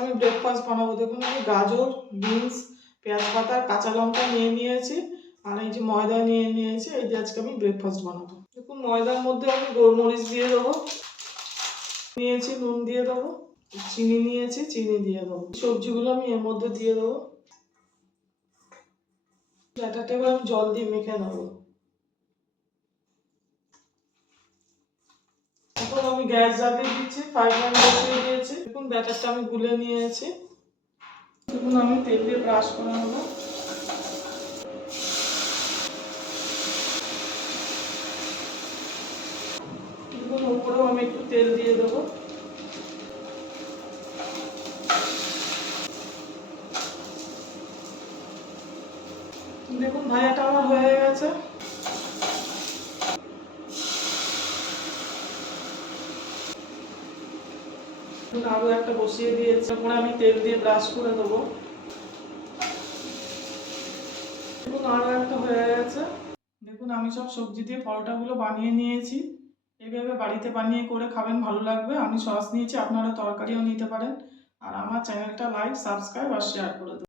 আমি ব্রেকফাস্ট বানাবো। দেখুন আমি গাজর, বিনস, পেঁয়াজ পাতা, কাঁচা লঙ্কা নিয়ে নিয়েছি, আর এই যে ময়দা নিয়ে নিয়েছি। এই যে আজকে আমি ব্রেকফাস্ট বানাবো। দেখুন ময়দার মধ্যে আমি গোলমরিচ দিয়ে দেবো, নিয়েছি নুন দিয়ে দেবো, চিনি নিয়েছি চিনি দিয়ে দেবো। সবজিগুলো আমি এর মধ্যে দিয়ে দেবো। ব্যাটারটা এবার আমি জল দিয়ে মেখে নেবো। এখন আমি গ্যাস জ্বালিয়ে দিচ্ছি, ফ্রাই প্যান বসিয়ে দিয়েছি। দেখুন ব্যাটারটা আমি গুলে নিয়েছি। দেখুন আমি তেল দিয়ে ব্রাশ করে নেবো। দেখুন উপরেও আমি একটু তেল দিয়ে দেবো। দেখুন ভাজাটা আমার হয়ে গেছে। আরও একটা বসিয়ে দিয়েছি, তারপরে আমি তেল দিয়ে ব্রাশ করে দেবো। দেখুন আরও একটা হয়ে গেছে। দেখুন আমি সব সবজি দিয়ে পরোটাগুলো বানিয়ে নিয়েছি। এইভাবে বাড়িতে বানিয়ে করে খাবেন, ভালো লাগবে। আমি সস নিয়েছি, আপনারা তরকারিও নিতে পারেন। আর আমার চ্যানেলটা লাইক, সাবস্ক্রাইব আর শেয়ার করে দেবেন।